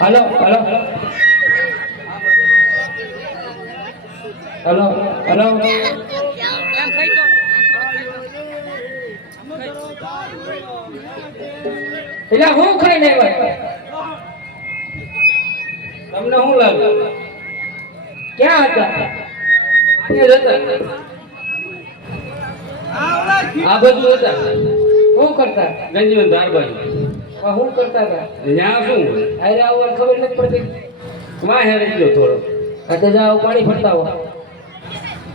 Hello hello hello hello એટલે હું ખાઈ નહીં ભાઈ તમને શું લાગે ક્યાં હતા આ બધું હતા શું કરતા ગંજીવન ધાર બાજુ શું કરતા હતા ત્યાં શું અરે આવવા ખબર નથી પડતી માં હેરે ગયો થોડો આ તો જાઓ પાણી ફરતા હો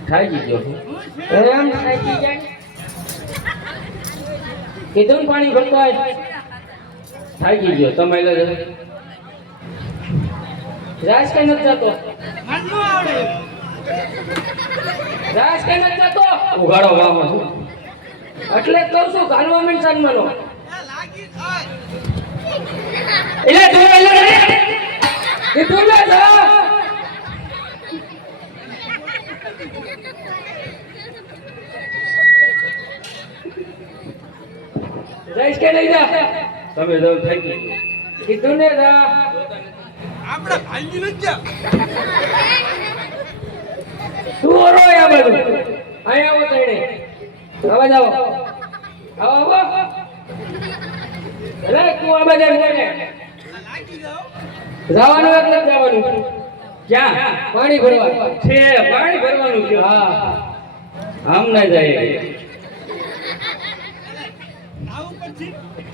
ખાઈ ગયો એમ ખાઈ જાય કીધું ને પાણી ભરતા થાકી ગયો તમે રાજ કઈ નથી જતો રાજ કઈ નથી જતો ઉઘાડો ગામમાં છું એટલે જ કહું છું ગાનવામેન્ટ સાનમાનો એટલે તું કીધું ને જા જઈશ કે નહીં જા તમે જાવ થઈ ગયું કીધું ને જા આપણે ભાઈ ન જા તું ઓરો આ બધું આયા આવો તઈને આવા જાવ આવો આવો અરે તું આ બધા ને જવાનું એટલે જવાનું ક્યાં પાણી ભરવા છે પાણી ભરવાનું છે હા આમ ના જાય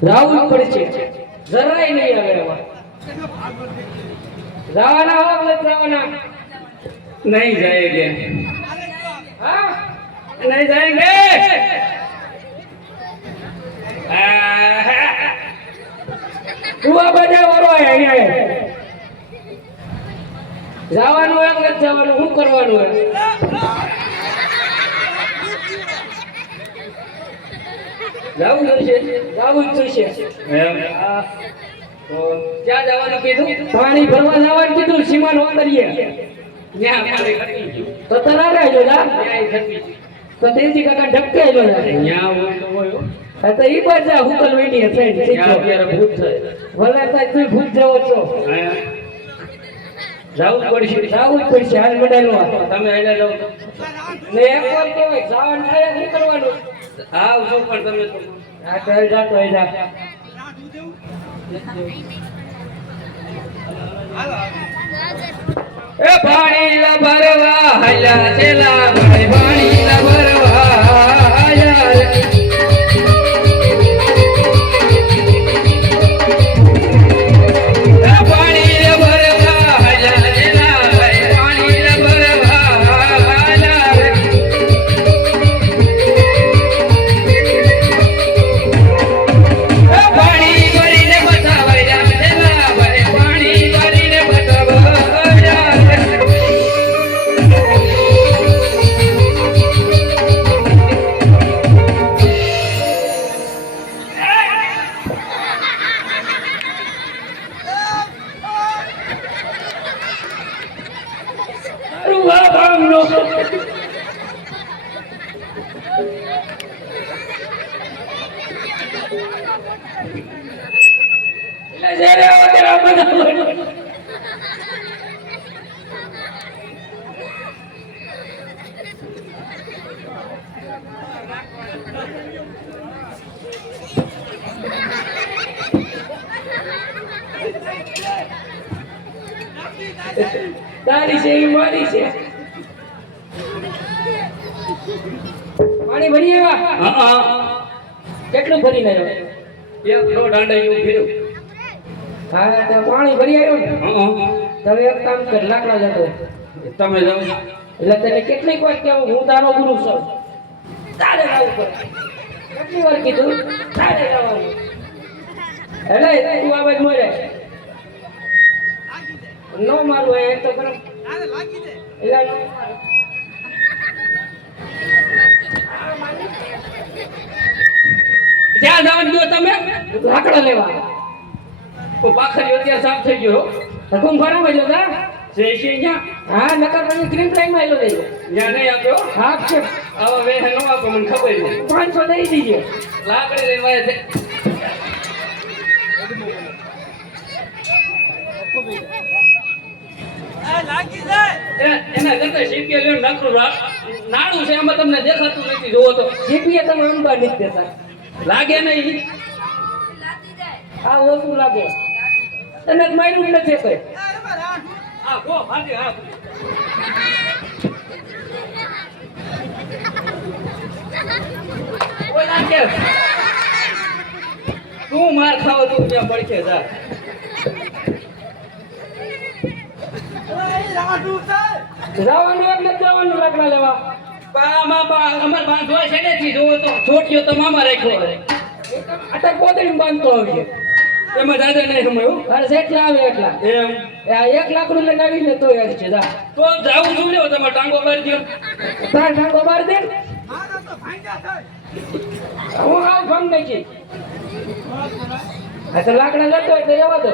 રાવું પડશે જરાય નહીં આવે એમાં જવાના હો એટલે જવાના નહીં જાયેંગે હા નહીં જાયેંગે તું આ બધા ઓરો અહીંયા જવાનું એટલે જવાનું શું કરવાનું જાવું પડશે એમ તો ક્યાં જવાનું કીધું પાણી ભરવા જવાનું કીધું સીમાન વાંદરીએ ત્યાં પાણી ખરી ગયું તો તરા રહેજો જા તો તેજી કાકા ઢબકેલો ત્યાં હોય તો હોય આ તો ઈ બાજુ હુકલ વેડી હશે ત્યાં અત્યારે ભૂત છે ભલે તો તું ભૂત જવો છો જાવું પડશે હાલ મડાલો તમે એને જાવ ને એક વાર કહેવાય જવાનું થાય શું કરવાનું આવ છો પણ તમે તો આ ચાલ જા તો જા એ પાણી લા ભરવા હાલા છેલા ભાઈ પાણી લા ભરવા આયા એટલે જ્યારે વગેરે બધા તારી છે એ મારી છે પાણી ભરી આવ્યા હા કેટલું ભરીને આવ્યો એક દોઢ આંડા એવું ફેર્યું હા તો પાણી ભરી આવ્યો ને હા તમે એક કામ કર લાકડા જતો તમે જાઓ એટલે તને કેટલીક વાર કેવું હું તારો ગુરુ છું તારે જવું પડે કેટલી વાર કીધું તારે જવાનું એટલે તું આ બાજુ મરે નો મારું હોય એક તો કરો એટલે નો મારું. ક્યાં જવાનું ગયો તમે લાકડા લેવા તો પાખરી અત્યારે સાફ થઈ ગયો હુકમ ફરામાં જો તા છે ત્યાં હા નકર તમે ક્રીમ ટાઈમ માં આવેલો દેજો ત્યાં નહીં આપ્યો હા છે આવા વેહ ન આપો મને ખબર નહીં 500 દઈ દીજે લાકડી લઈને વાય છે એના કરતા સીપીએ લેવું નકરું નાણું છે એમાં તમને દેખાતું નથી જોવો તો જીપીએ તમે અંબા નથી દેતા લાગે નહીં આ ઓછું લાગે તને જ માર્યું જ નથી કઈ હા ગો ફાટી હા કોઈ લાગે તું માર ખાવ તું ત્યાં પડખે જા જવાનું એટલે જવાનું લાકડા લેવા અમાર બાંધવા છેડેથી જોવો તો છોટીઓ તો મામા રાખ્યો હોય અટક પોતરી બાંધતો આવજે એમાં દાદા નહીં રમાયું અરે જેટલા આવે એટલા એમ આ 1 લાકડું લઈને આવીને તો યાર છે જા તો જાવું છું લ્યો તમારે ટાંગો મારી દો તાર ઠાકો બાર દે હું આવ ફોન નાખી આ તો લાકડા લેતો એટલે જવા દો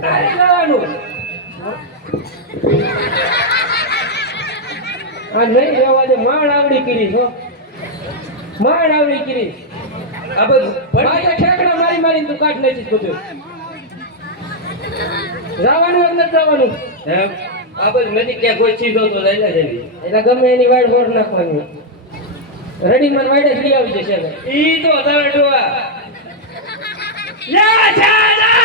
તારે જવાનું આ નહીં જવા દે માણ આવડી કરી છો માણ આવડી કરી આ બધું ભાઈ ઠેકડા મારી મારીને તું કાઢ નાખીશ બધું જવાનું એમ નથી જવાનું એમ આ બધું નથી ક્યાં કોઈ ચીજો તો લઈ લે જેવી એટલે ગમે એની વાડ વોર નાખવાની રેડીમેડ વાડ જ લઈ આવી જશે ઈ તો તારે જોવા યા છાડા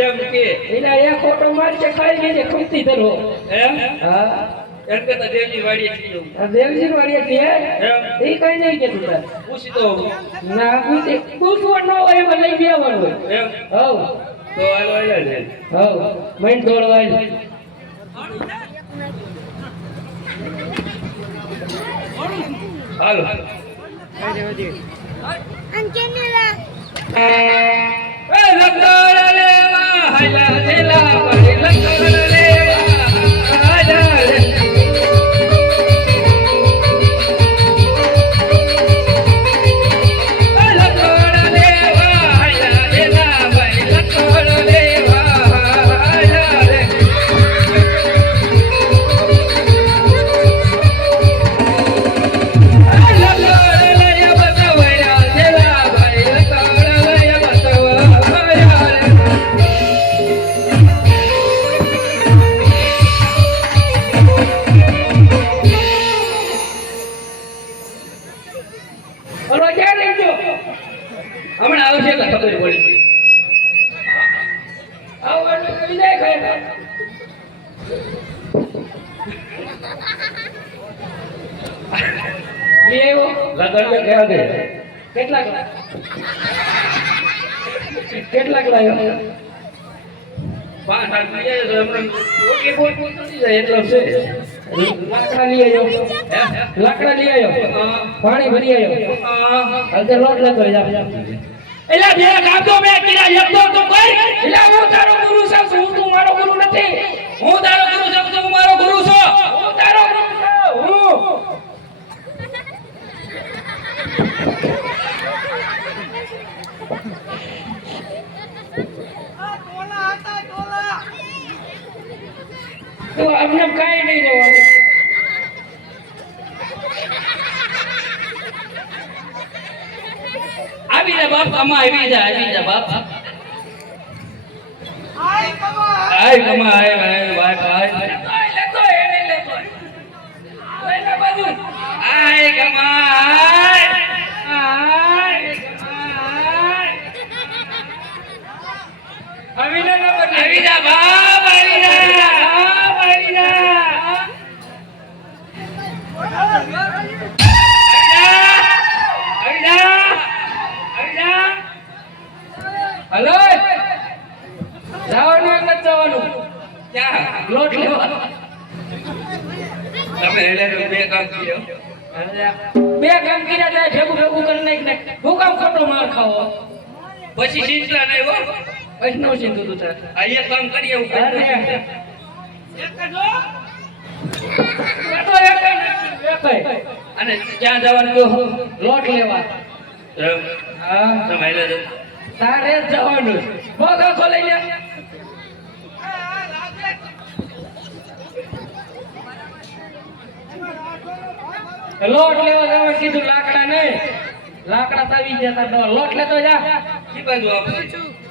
એમ કે એના એક ફોટો મારશે ખાઈ લેજે ખમતી ધરો એમ હા એમ કે દેવજી વાડીએ છીએ આ દેવજી વાળી હતી હે એમ એ કઈ નહીં કેતું તાર પૂછી તો ના પૂછે પૂછવા ન હોય એમાં લઈ બેવાનું હોય એમ હવ તો હાલો આલ્યા છે હવ મૈન દોડવાય હાલો એ લકડ લેવા હાલા જેલા પડી લકડ લેવા હાલા રે લકડ લેવા હાલા જેલા પડી લકડ લેવા હાલા રે બોલવા ક્યાં રહી ગયો હમણાં આવશે એટલે ખબર પડી આવો એટલે વિજય ખાય ઈ આવ્યો લગન ક્યાં ગઈ કેટલાક કેટલાક લાવ્યો 5 આદમી જાય તો એમને ઓકે બોલ થઈ જાય એટલો છે લાકડા લઈ આવ્યો લાકડા લઈ આવ્યો પાણી ભરી આવ્યો હવે લોટ લેતો જા એલા બે કાપતો મે કીડા એકતો તો કોઈ એટલે હું તારો ગુરુ છું હું તું મારો ગુરુ નથી હું તારો ગુરુ છું તું મારો ગુરુ છો હું તારો ગુરુ છું હું એમ કાંઈ નહીં રહેવાનું. આવી જા બાપ, કમા આવી જા બાપ. આય કમા આય બાપ આય. લેતો એને લેતો. એને બાજુ. આય કમા આય. આય. આવીને ના બને. આવી જા બાપ, આવી જા. આવી જા. હલો જવાનું એમ નથી જવાનું. ક્યાં? લોટ લેવા. તમે એને બે કામ કર્યો. બે કામ કર્યા જાય ભેગું ભેગું કરી નાખ. હું કામ ખોટો માર ખાવો. પછી શીતલા નહીં હો. વૈષ્ણવ સિંધુ તું તાર. આ એક કામ કરીએ એવું અરે. કરીએ. તો એક અને ક્યાં જવાનું તો લોટ લેવા. હા તમે એને દો. તારે જ જવાનું. બોલ આખો લઈ લે. લોટ લેવા જવા કીધું, લાકડા નહીં. લાકડા તો આવી ગયા તાર. લોટ લેતો જા. કી બાજુ આપો?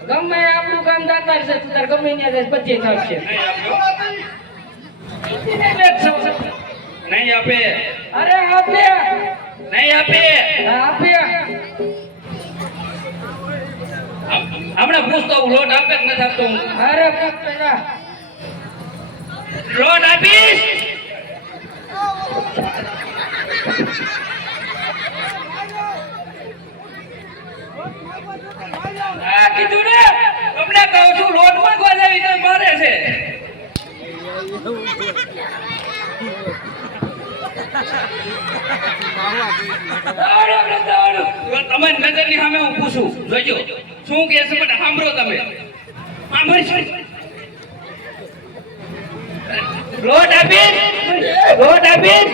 ગમે આપણું કામ દાતાર છે. તું તાર ગમે ત્યાં જાય 25 આવશે. નહીં આપે. અરે આપે. નહીં આપે. આપે. હમણાં પૂછતો હું, લોટ આપે કે નથી આપતો હું? અરે પૂછતો જા. લોટ આપીશ. આ કીધું ને. તમને કહું છું, લોટ માંગવા જાવી તો મારે છે. તમારી નજરની સામે હું પૂછું, જોજો શું કે છે, પણ સાંભળો તમે. સાંભળશો? લોટ આપીશ. લોટ આપીશ.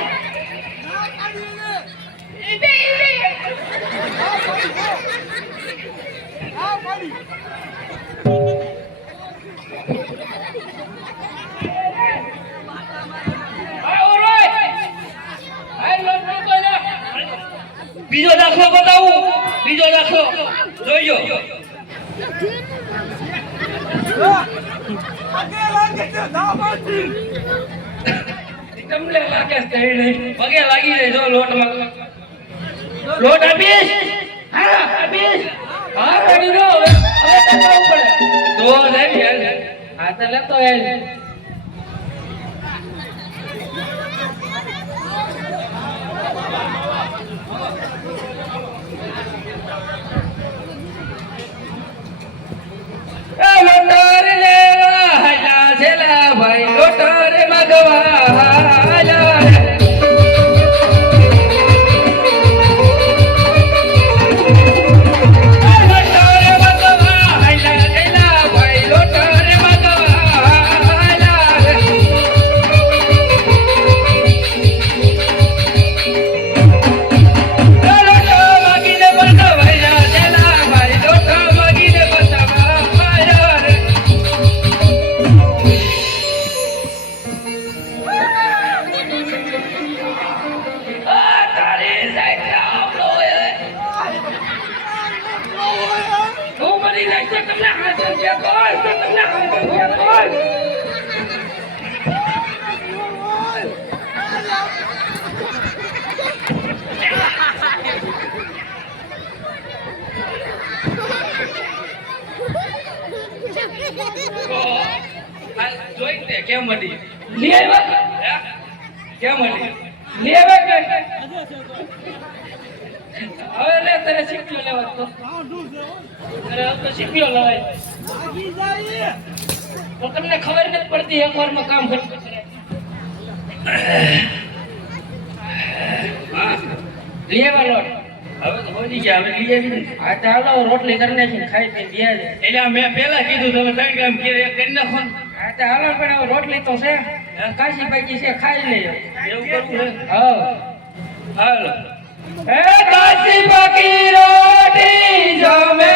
બીજો દાખલો બતાવું. બીજો દાખલો જોઈજો. તમને લાગે છે કઈ નહીં. પગે લાગી જાય જો લોટમાં. લોટ આપીશ. હા આપીશ. હા કરી દો. હવે તો જવું પડે. તો જાય યાર. હા તો લેતો આય. લોટર લેવા હાલા છેલા ભાઈ, લોટર મગવા હાલા. તમને હાથ રૂપિયા બોલ. તમને હાથ રૂપિયા બોલ. જોઈ ને કેમ મળી? લેવા કેમ મળી? લેવા કે હવે લે તને શીખ્યો લેવા તો. અરે હવે તો શીખ્યો લેવાય. તો તમને ખબર નથી પડતી એક વારમાં કામ કરતું કરે. હા લેવા લોટ. હવે તો પહોંચી ગયા, હવે લઈ આવી. હા તો હાલો રોટલી કરી નાખીને ખાઈ પી ગયા છે. એટલે મેં પહેલા કીધું તમે ત્રણ કામ કે એક કરી નાખો ને. હા તો હાલો પણ હવે રોટલી તો છે. કાશી પાકી છે ખાઈ લઈએ. એવું કરવું છે? હા હાલો. એ કાશી પાકી રોટી જમે